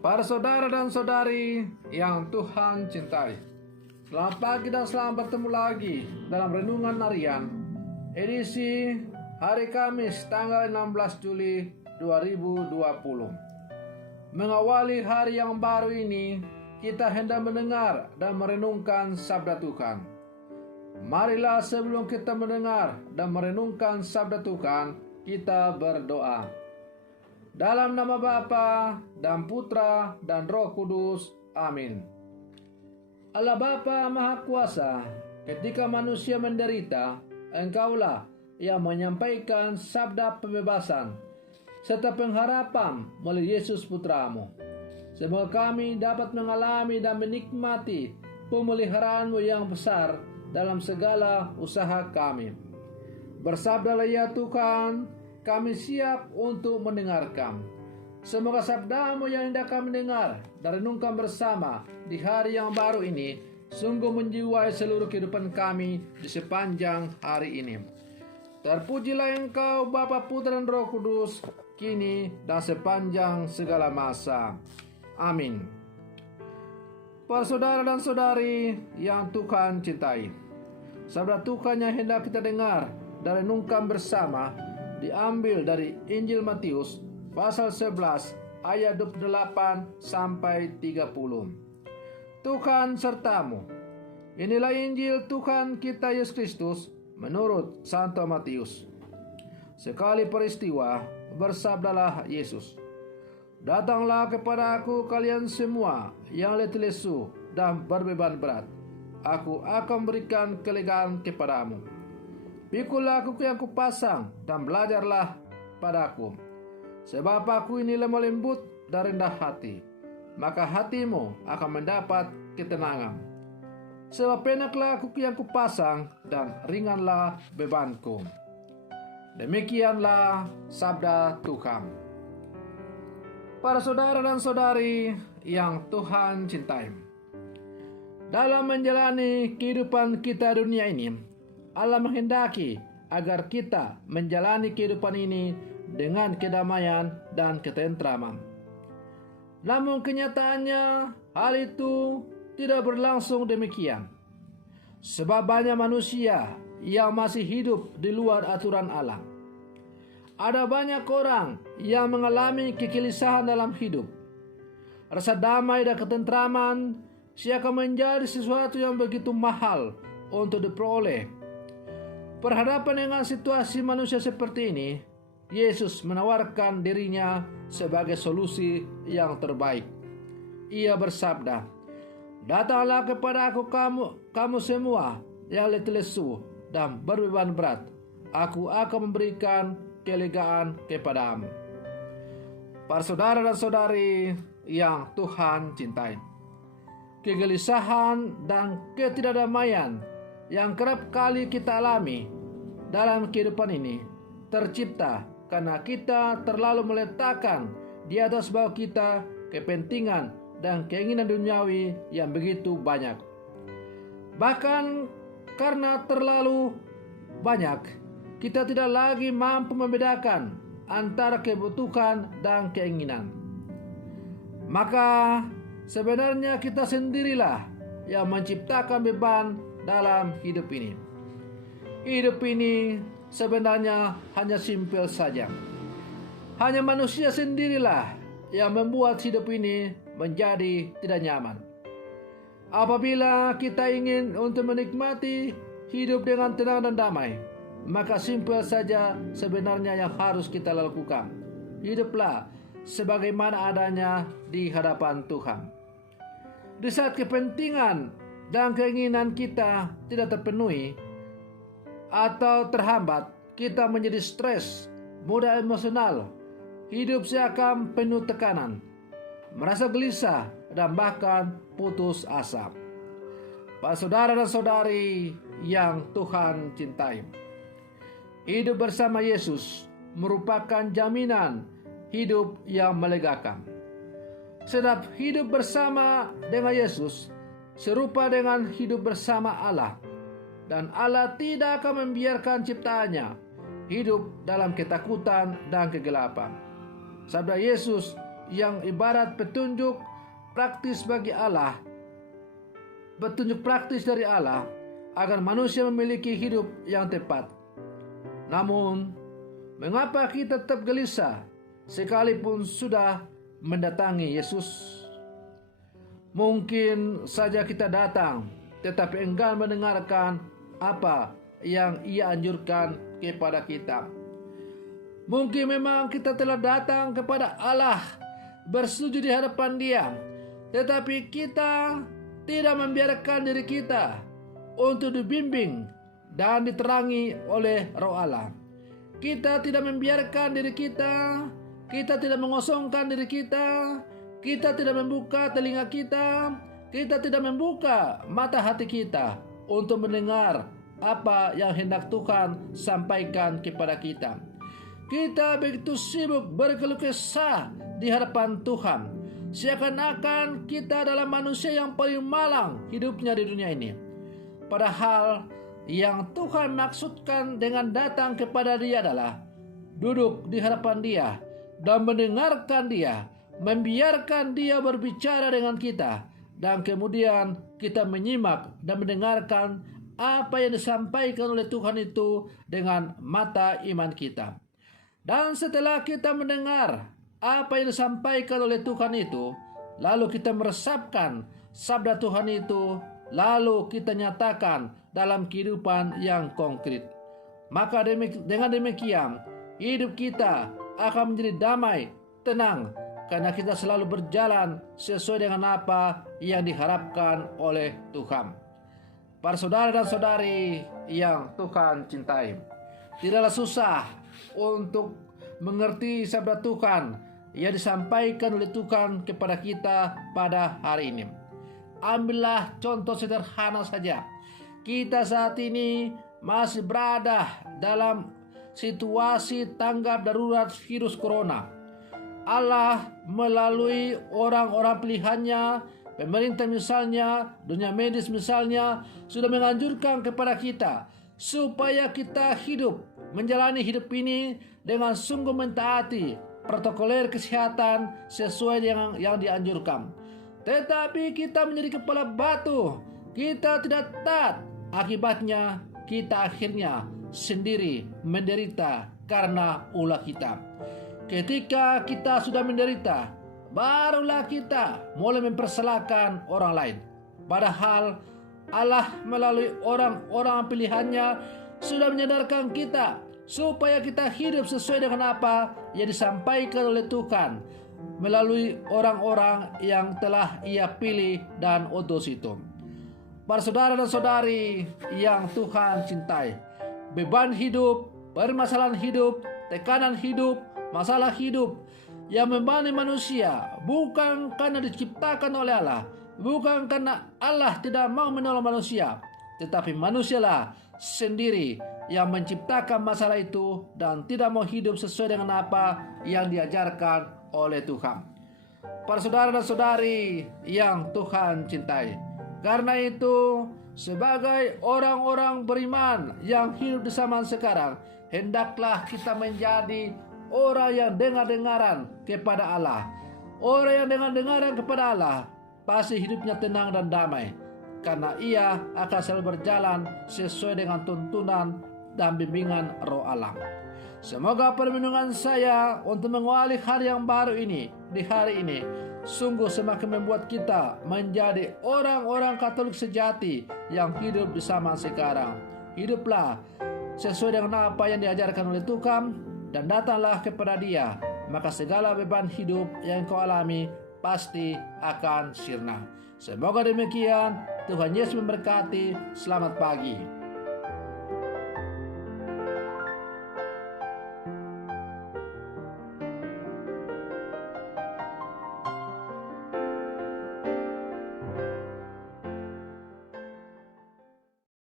Para saudara dan saudari yang Tuhan cintai, selamat pagi dan selamat bertemu lagi dalam Renungan Harian edisi hari Kamis tanggal 16 Juli 2020. Mengawali hari yang baru ini, kita hendak mendengar dan merenungkan sabda Tuhan. Marilah sebelum kita mendengar dan merenungkan sabda Tuhan, kita berdoa. Dalam nama Bapa dan Putra dan Roh Kudus. Amin. Allah Bapa Maha Kuasa, ketika manusia menderita, Engkaulah yang menyampaikan sabda pembebasan serta pengharapan melalui Yesus Putramu. Semoga kami dapat mengalami dan menikmati pemeliharaan-Mu yang besar dalam segala usaha kami. Bersabdalah ya Tuhan, kami siap untuk mendengarkan. Semoga sabda-Mu yang hendak kami dengar dan renungkan bersama di hari yang baru ini sungguh menjiwai seluruh kehidupan kami di sepanjang hari ini. Terpujilah Engkau Bapa, Putra dan Roh Kudus, kini dan sepanjang segala masa. Amin. Para saudara dan saudari yang Tuhan cintai, sabda Tuhan yang hendak kita dengar dan renungkan bersama diambil dari Injil Matius pasal 11 ayat 28 sampai 30. Tuhan sertamu. Inilah Injil Tuhan kita Yesus Kristus menurut Santo Matius. Sekali peristiwa, bersabdalah Yesus, "Datanglah kepada aku kalian semua yang letih lesu dan berbeban berat. Aku akan berikan kelegaan kepadamu. Pikulah aku yang kupasang dan belajarlah padaku. Sebab aku ini lemah lembut dan rendah hati, maka hatimu akan mendapat ketenangan. Sebab enaklah aku yang kupasang dan ringanlah bebanku." Demikianlah sabda Tuhan. Para saudara dan saudari yang Tuhan cintai, dalam menjalani kehidupan kita dunia ini, Allah menghendaki agar kita menjalani kehidupan ini dengan kedamaian dan ketentraman. Namun kenyataannya hal itu tidak berlangsung demikian. Sebab banyak manusia yang masih hidup di luar aturan Allah. Ada banyak orang yang mengalami kegelisahan dalam hidup. Rasa damai dan ketentraman seakan menjadi sesuatu yang begitu mahal untuk diperoleh. Berhadapan dengan situasi manusia seperti ini, Yesus menawarkan dirinya sebagai solusi yang terbaik. Ia bersabda, "Datanglah kepada aku kamu semua yang letih lesu dan berbeban berat. Aku akan memberikan kelegaan kepadamu." Para saudara dan saudari yang Tuhan cintai, kegelisahan dan ketidakdamaian yang kerap kali kita alami dalam kehidupan ini tercipta karena kita terlalu meletakkan di atas bawah kita kepentingan dan keinginan duniawi yang begitu banyak. Bahkan karena terlalu banyak, kita tidak lagi mampu membedakan antara kebutuhan dan keinginan. Maka sebenarnya kita sendirilah yang menciptakan beban dalam hidup ini. Hidup ini sebenarnya hanya simpel saja. Hanya manusia sendirilah yang membuat hidup ini menjadi tidak nyaman. Apabila kita ingin untuk menikmati hidup dengan tenang dan damai, maka simpel saja sebenarnya yang harus kita lakukan. Hiduplah sebagaimana adanya di hadapan Tuhan. Di saat kepentingan dan keinginan kita tidak terpenuhi atau terhambat, kita menjadi stres, mudah emosional, hidup seakan penuh tekanan, merasa gelisah, dan bahkan putus asa. Para saudara dan saudari yang Tuhan cintai, hidup bersama Yesus merupakan jaminan hidup yang melegakan. Sebab hidup bersama dengan Yesus serupa dengan hidup bersama Allah, dan Allah tidak akan membiarkan ciptaannya hidup dalam ketakutan dan kegelapan. Sabda Yesus yang ibarat petunjuk praktis bagi Allah, petunjuk praktis dari Allah agar manusia memiliki hidup yang tepat. Namun, mengapa kita tetap gelisah sekalipun sudah mendatangi Yesus? Mungkin saja kita datang tetapi enggan mendengarkan apa yang Ia anjurkan kepada kita. Mungkin memang kita telah datang kepada Allah, bersujud di hadapan Dia, tetapi kita tidak membiarkan diri kita untuk dibimbing dan diterangi oleh Roh Allah. Kita tidak membiarkan diri kita tidak mengosongkan diri kita tidak membuka telinga kita tidak membuka mata hati kita untuk mendengar apa yang hendak Tuhan sampaikan kepada kita. Kita begitu sibuk berkeluh kesah di hadapan Tuhan, seakan-akan kita adalah manusia yang paling malang hidupnya di dunia ini. Padahal yang Tuhan maksudkan dengan datang kepada Dia adalah duduk di hadapan Dia dan mendengarkan Dia, membiarkan Dia berbicara dengan kita, dan kemudian kita menyimak dan mendengarkan apa yang disampaikan oleh Tuhan itu dengan mata iman kita. Dan setelah kita mendengar apa yang disampaikan oleh Tuhan itu, lalu kita meresapkan sabda Tuhan itu, lalu kita nyatakan dalam kehidupan yang konkret. Maka dengan demikian, hidup kita akan menjadi damai, tenang, karena kita selalu berjalan sesuai dengan apa yang diharapkan oleh Tuhan. Para saudara dan saudari yang Tuhan cintai, tidaklah susah untuk mengerti sabda Tuhan yang disampaikan oleh Tuhan kepada kita pada hari ini. Ambillah contoh sederhana saja. Kita saat ini masih berada dalam situasi tanggap darurat virus corona. Allah melalui orang-orang pilihannya, pemerintah misalnya, dunia medis misalnya, sudah menganjurkan kepada kita supaya kita hidup, menjalani hidup ini dengan sungguh mentaati protokoler kesehatan sesuai dengan yang dianjurkan. Tetapi kita menjadi kepala batu, kita tidak taat, akibatnya kita akhirnya sendiri menderita karena ulah kita. Ketika kita sudah menderita, barulah kita mulai mempersalahkan orang lain. Padahal Allah melalui orang-orang pilihannya sudah menyadarkan kita supaya kita hidup sesuai dengan apa yang disampaikan oleh Tuhan melalui orang-orang yang telah Ia pilih dan utus itu. Para saudara dan saudari yang Tuhan cintai, beban hidup, permasalahan hidup, tekanan hidup, masalah hidup yang membebani manusia bukan karena diciptakan oleh Allah, bukan karena Allah tidak mau menolong manusia, tetapi manusialah sendiri yang menciptakan masalah itu dan tidak mau hidup sesuai dengan apa yang diajarkan oleh Tuhan. Para saudara dan saudari yang Tuhan cintai, karena itu sebagai orang-orang beriman yang hidup di zaman sekarang, hendaklah kita menjadi orang yang dengar-dengaran kepada Allah. Orang yang dengar-dengaran kepada Allah pasti hidupnya tenang dan damai, karena ia akan selalu berjalan sesuai dengan tuntunan dan bimbingan Roh Allah. Semoga perlindungan saya untuk mengawali hari yang baru ini, di hari ini, sungguh semakin membuat kita menjadi orang-orang Katolik sejati yang hidup di zaman sekarang. Hiduplah sesuai dengan apa yang diajarkan oleh Tuhan dan datanglah kepada Dia, maka segala beban hidup yang kau alami pasti akan sirna. Semoga demikian. Tuhan Yesus memberkati. Selamat pagi.